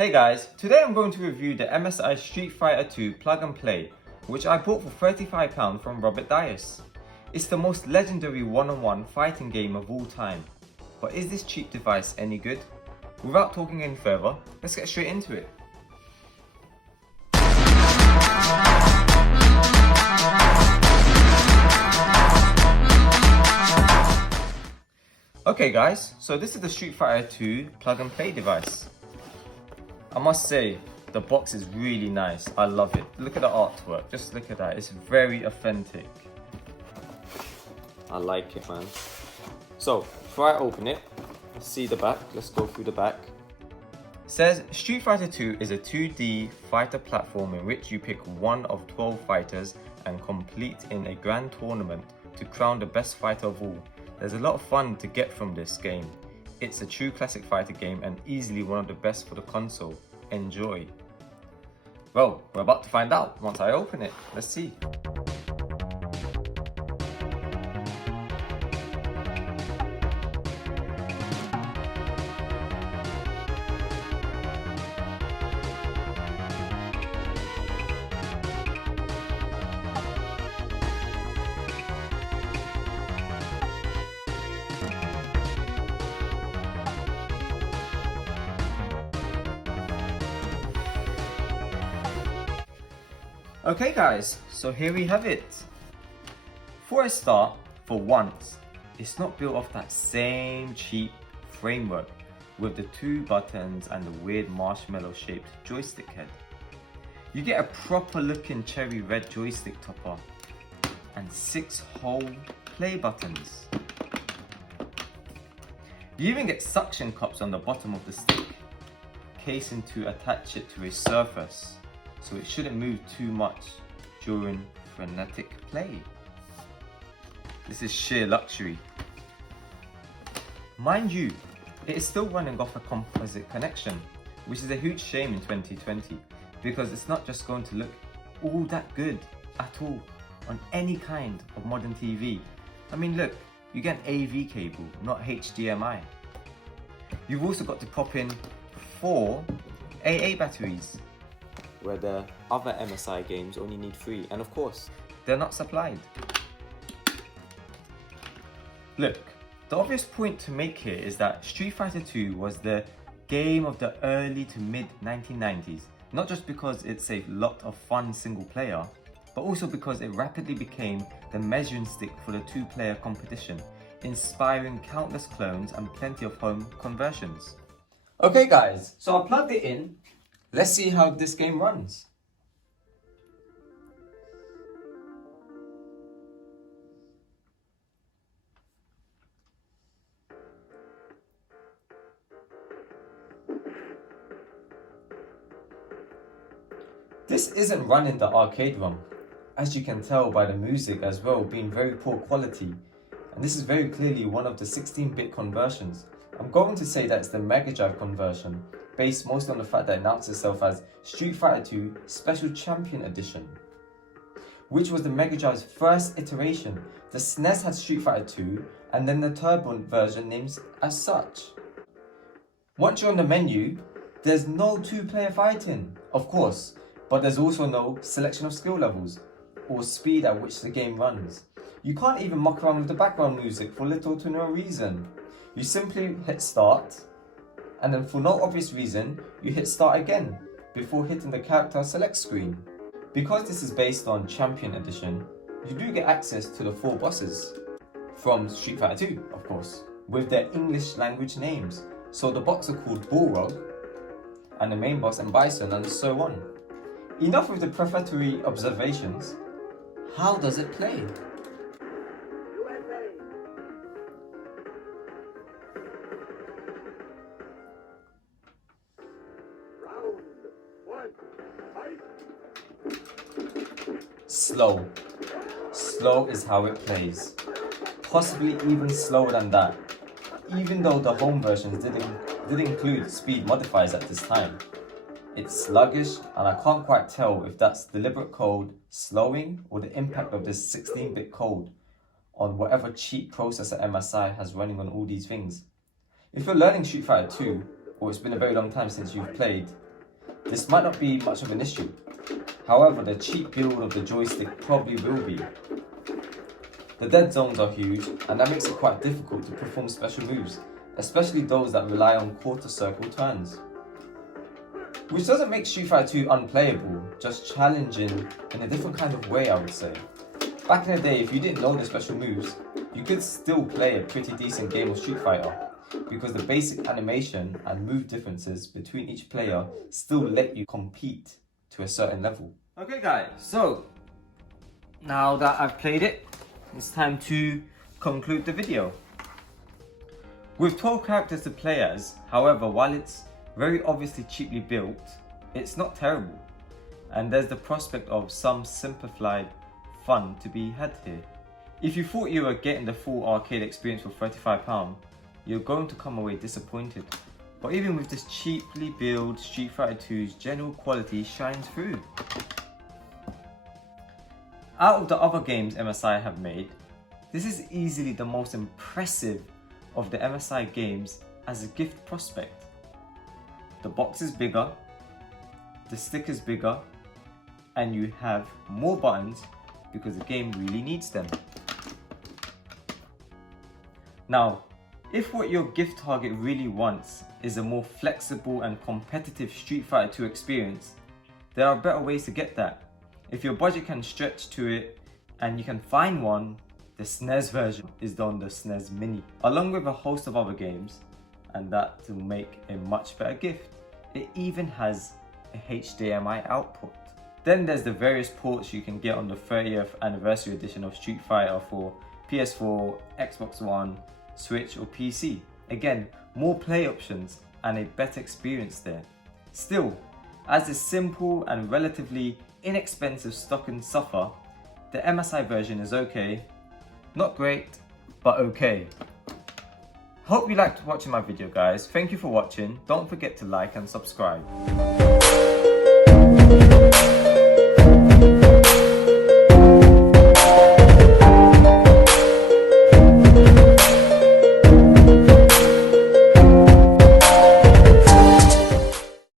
Hey guys, today I'm going to review the MSI Street Fighter 2 plug and play, which I bought for £35 from Robert Dyas. It's the most legendary one-on-one fighting game of all time. But is this cheap device any good? Without talking any further, let's get straight into it. Okay guys, so this is the Street Fighter 2 plug and play device. I must say, the box is really nice. I love it. Look at the artwork. Just look at that. It's very authentic. I like it, man. So, before I open it, let's see the back. Let's go through the back. It says, Street Fighter 2 is a 2D fighter platform in which you pick one of 12 fighters and compete in a grand tournament to crown the best fighter of all. There's a lot of fun to get from this game. It's a true classic fighter game and easily one of the best for the console. Enjoy. Well, we're about to find out once I open it. Let's see. Okay guys, so here we have it. Before I start, for once, it's not built off that same cheap framework with the two buttons and the weird marshmallow shaped joystick head. You get a proper looking cherry red joystick topper and 6 whole play buttons. You even get suction cups on the bottom of the stick, casing to attach it to a surface, so it shouldn't move too much during frenetic play. This is sheer luxury. Mind you, it is still running off a composite connection, which is a huge shame in 2020, because it's not just going to look all that good at all on any kind of modern TV. I mean look, you get an AV cable, not HDMI. You've also got to pop in 4 AA batteries, where the other MSI games only need 3, and of course, they're not supplied. Look, the obvious point to make here is that Street Fighter 2 was the game of the early to mid 1990s, not just because it's a lot of fun single player, but also because it rapidly became the measuring stick for the 2-player competition, inspiring countless clones and plenty of home conversions. Okay guys, so I plugged it in. Let's see how this game runs. This isn't running the arcade ROM, as you can tell by the music as well being very poor quality, and this is very clearly one of the 16-bit conversions. I'm going to say that it's the Mega Drive conversion, based mostly on the fact that it announced itself as Street Fighter 2 Special Champion Edition, which was the Mega Drive's first iteration. The SNES had Street Fighter 2 and then the Turbo version named as such. Once you're on the menu, there's no 2-player fighting, of course, but there's also no selection of skill levels or speed at which the game runs. You can't even muck around with the background music for little to no reason. You simply hit start, and then for no obvious reason, you hit start again before hitting the character select screen. Because this is based on Champion Edition, you do get access to the 4 bosses from Street Fighter 2, of course, with their English language names. So the bots are called Bullrog, and the main boss and Bison, and so on. Enough with the prefatory observations. How does it play? Slow. Slow is how it plays. Possibly even slower than that. Even though the home versions didn't include speed modifiers at this time. It's sluggish, and I can't quite tell if that's deliberate code slowing or the impact of this 16-bit code on whatever cheap processor MSI has running on all these things. If you're learning Street Fighter 2, or it's been a very long time since you've played, this might not be much of an issue. However, the cheap build of the joystick probably will be. The dead zones are huge, and that makes it quite difficult to perform special moves, especially those that rely on quarter circle turns. Which doesn't make Street Fighter 2 unplayable, just challenging in a different kind of way, I would say. Back in the day, if you didn't know the special moves, you could still play a pretty decent game of Street Fighter, because the basic animation and move differences between each player still let you compete to a certain level. Okay guys, so now that I've played it, it's time to conclude the video. With 12 characters to play as, however, while it's very obviously cheaply built, it's not terrible, and there's the prospect of some simplified fun to be had here. If you thought you were getting the full arcade experience for £35, you're going to come away disappointed. But even with this cheaply built, Street Fighter 2's general quality shines through. Out of the other games MSI have made, this is easily the most impressive of the MSI games as a gift prospect. The box is bigger, the stick is bigger, and you have more buttons because the game really needs them. Now, if what your gift target really wants is a more flexible and competitive Street Fighter 2 experience, there are better ways to get that. If your budget can stretch to it and you can find one, the SNES version is on the SNES Mini, along with a host of other games, and that to make a much better gift. It even has a HDMI output. Then there's the various ports you can get on the 30th anniversary edition of Street Fighter for PS4, Xbox One, Switch or PC. Again, more play options and a better experience there. Still, as a simple and relatively inexpensive stock and suffer, the MSI version is okay. Not great, but okay. Hope you liked watching my video guys. Thank you for watching. Don't forget to like and subscribe.